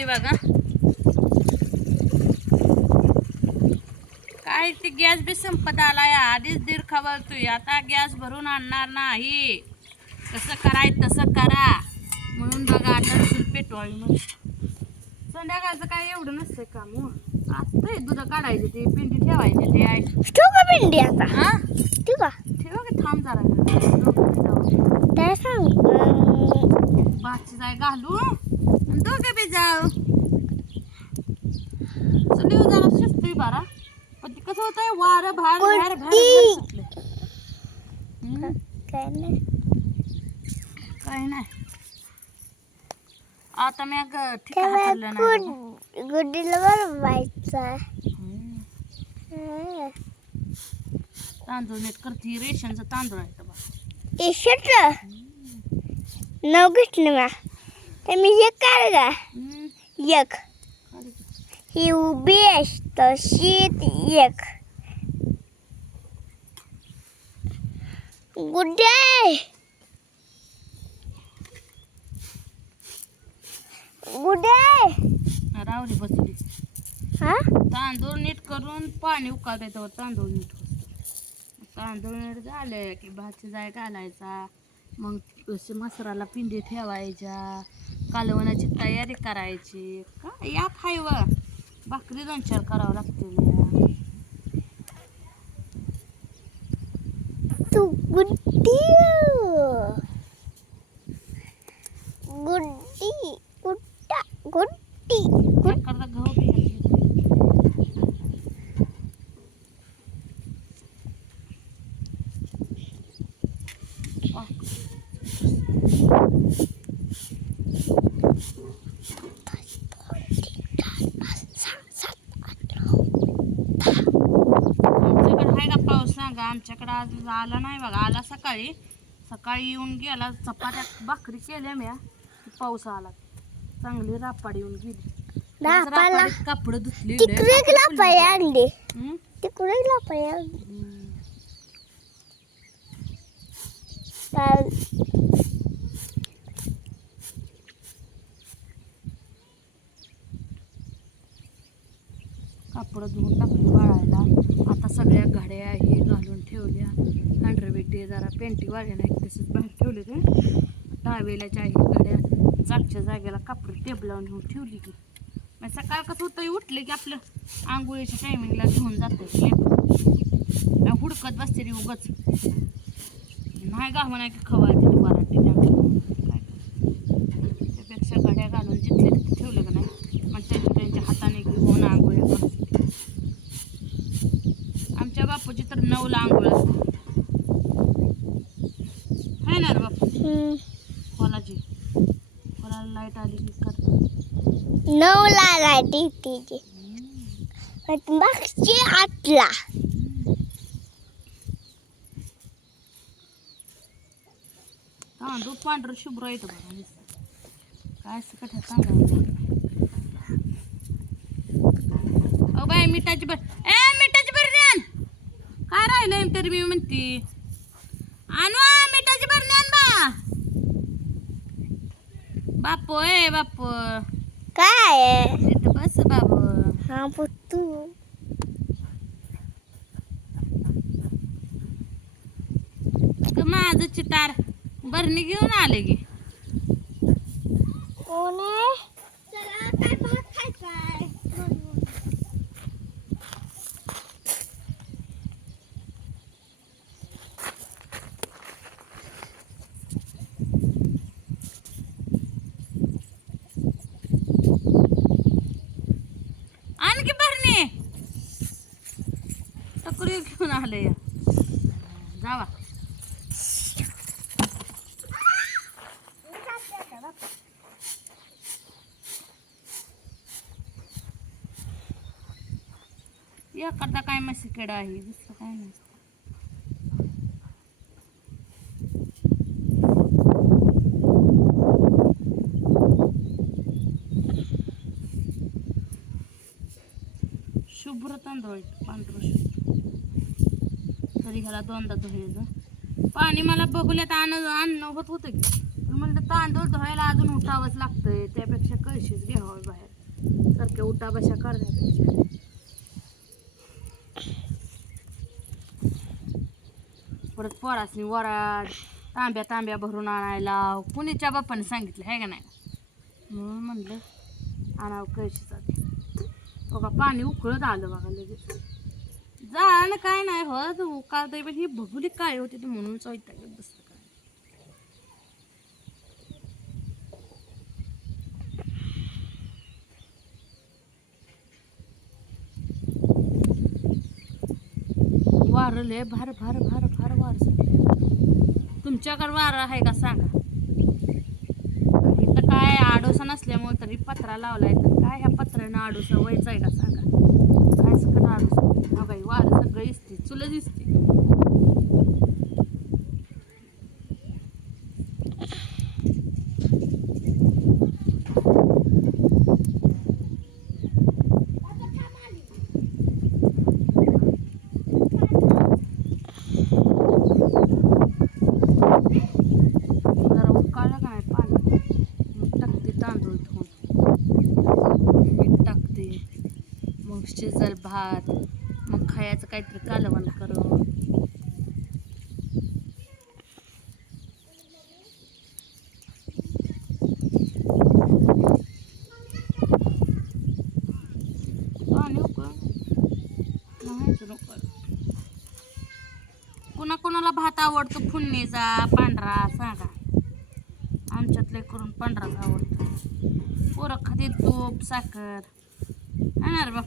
लावली बघा. काय ते गॅस बी संपत आलाय. आधीच दीड खवळतोय, आता गॅस भरून आणणार नाही. कसं करायचं तसं करा म्हणून बघा आता चूल पेटवावी. मग संध्याकाळचं काय एवढं नसतंय काम हो. असतंय दूध काढायचे, ते पिंडी ठेवायचे, ते आहे ठेवू का पिंडी आता? हा ठेवू का? ठेवा की, थांब जरा काय सांग भातची जाय घालू आणि दोघे बी जाऊ. चल जरा शिजतोय बारा, पण ते कसं होतंय वारं भार भार भार सुटले. काय नाही काय नाही. आता मी ठिकाण हातरलं नाही. गुड्डीला बनवायचं. तांदूळ नीट करते, रेशनचं तांदूळ आहे तर बा. नऊ घेतलं ना तर मी एक काढला. एक ही उभी असतं शीत एक गुड्डे रावली बसली. हा तांदूळ नीट करून पाणी उकळता येतं, तांदूळ नीट होतं. तांदूळ नीट झाले की भातची जाय घालायचा. मग मसराला पिंडी ठेवायच्या, कालवणाची तयारी करायची. का या खायव भाकरी 2-4 करावं लागते. तू गुड्डी गुड्डी गुड्डा गुड्डी करता गहू बी घातले. आमच्याकडे आहे का पाऊस सांगा? आमच्याकडे आज आला नाही बघा. आला सकाळी सकाळी येऊन गेला. चपात्या भाकरी केल्या म्या, पाऊस आला. चांगली रापाडी येऊन गेली. कापड धुतली. तिकडे लापाई आणली. तिकडे लापाई आणली. कापड धुवून टाकले वाळायला. आता सगळ्या घड्या हे घालून ठेवल्या. हंड्रेविटे जरा पेंटी वाळल्या नाही तसेच बाहेर ठेवले. ते टावेल्याच्या ही घड्या जागच्या जागेला कापड टेबलावर घेऊन ठेवली की मग सकाळ कसं होतं, उठले की आपलं आंघोळीच्या टायमिंगला घेऊन जाते. हुडकत बसते ती उगच नाही गाव नाही की खवायची दुपारात. त्यापेक्षा घड्या घालून जिथले तिथे ठेवलं का नाही, मग त्यांच्या हाताने घेऊन आंघोळ्या करते. आमच्या बापूची तर 9ला आंघोळ असते. आहे ना रे बापू? खोलाची खोलाला लाईट आली की करते. 9ला लाईट येते, मागची 8ला. तांदूळ पांढरं शुभ्र येतं बघा. काय सकट ह्या तांदळाला. अहो बाय मिठाची मिठाची बरणी आण. काय राहिलंय तरी मी म्हणते आणू मिठाची बरणी आण बा. बापू बापू काय इथं बस बाबू. हा तू माझं चितार बरणी घेऊन आले की. कोण आहे? चला काय भात खायचाय. आणखी बरणी टकरी घेऊन आले. जावा या करता काय मसिकेडा आहे, दुसरं काय नसतं. शुभ्र तांदूळ पांढरं शुभ्र. तरी ह्याला 2दा धुवायचं. पाणी मला बघूल्यात आणणं होत होतं की, पण म्हणलं तांदूळ धुवायला अजून उठावंच लागतंय. त्यापेक्षा कळशीच घ्यावं बाहेर. सारख्या उठा बशा काढण्यापेक्षा. परत पोरासनी वराड तांब्या तांब्या भरून आणायला कुणीच्या बापाने सांगितलं आहे का नाही. म्हणून म्हणलं आणावं कळशीचा ते. बघा पाणी उकळत आलं बघा लगेच. जाणं काय नाही होत उकाळतंय पण ही बघुली काय होती ते म्हणून चौथ्या बसतं काय. वारं लय भार भार भार भार वार सुटले. तुमच्याकडे वारं आहे का सांगा. इथं काय आडोसा नसल्यामुळे तरी पत्रा लावलाय तर काय ह्या पत्र्यानं आडोसा व्हायचा आहे का सांगा. काय सकट आडोसा बघा वारं सगळं दिसते चुलं दिसते. जरा उकाळलं का नाही पाणी मग टाकते तांदूळ धुवून मीठ टाकते मग शिजल भात मग खायचं काहीतरी कालवण करून. पाणी उकळ कुणाला भात आवडतो फुडणीचा पांढरा सांगा. आमच्यातले करून पांढराच आवडतो. पोरं खाते तूप साखर येणार बघ.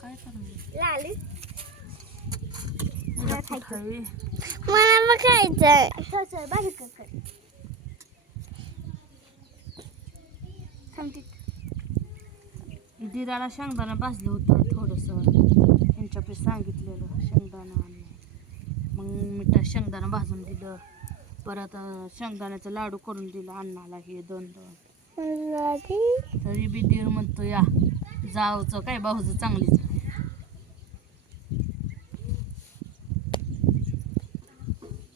काय करणार मला बघायचंय. दिदाला शेंगदाणा भाजलं होतं थोडंसं यांच्याकडे सांगितलेलं शेंगदाणा आणि मग मी शेंगदाणा भाजून दिलं. परत शेंगदाण्याचं लाडू करून दिलं अण्णाला हे 2-2 तरी बी दीर म्हणतो या जावचं काय भाऊचं चांगलीच.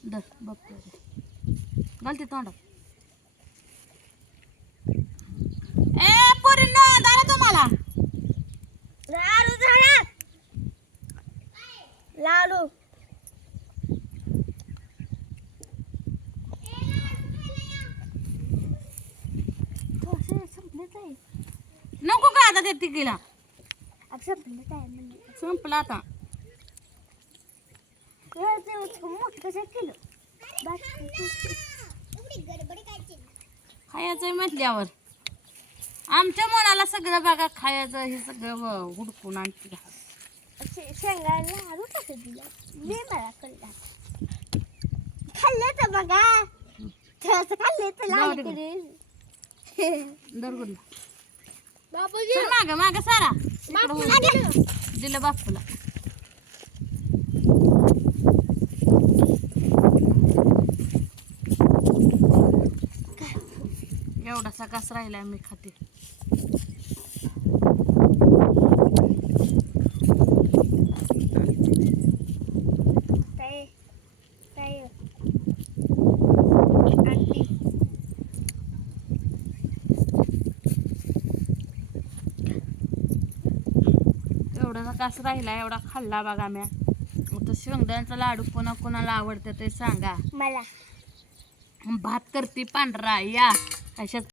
दर बघतो घालते तोंडात. ए पोरींनो दारा तुम्हाला लाडू झाला लाडू. नको का आता ते तिकीला संपलं संपला आता. मोठं कसं केलं खायचंय म्हटल्यावर आमच्या मनाला सगळं बघा खायचं हे सगळं हुडकून आणते. शेंगाला लाडू कसं दिला मी मला कळलं. खाल्लं तर बघा थोडंसं खाल्लं तर लाडू दरगुडला बापूजी माग माग सारा बापूला दिलं बापूला. एवढासा घास राहिलाय मी खाते. एवढासा घास राहिला एवढा खाल्ला बघा म्या. आता शेंगदाण्याचा लाडू कोणाला आवडतं ते सांगा. मला भात करते पांढरा या अशाच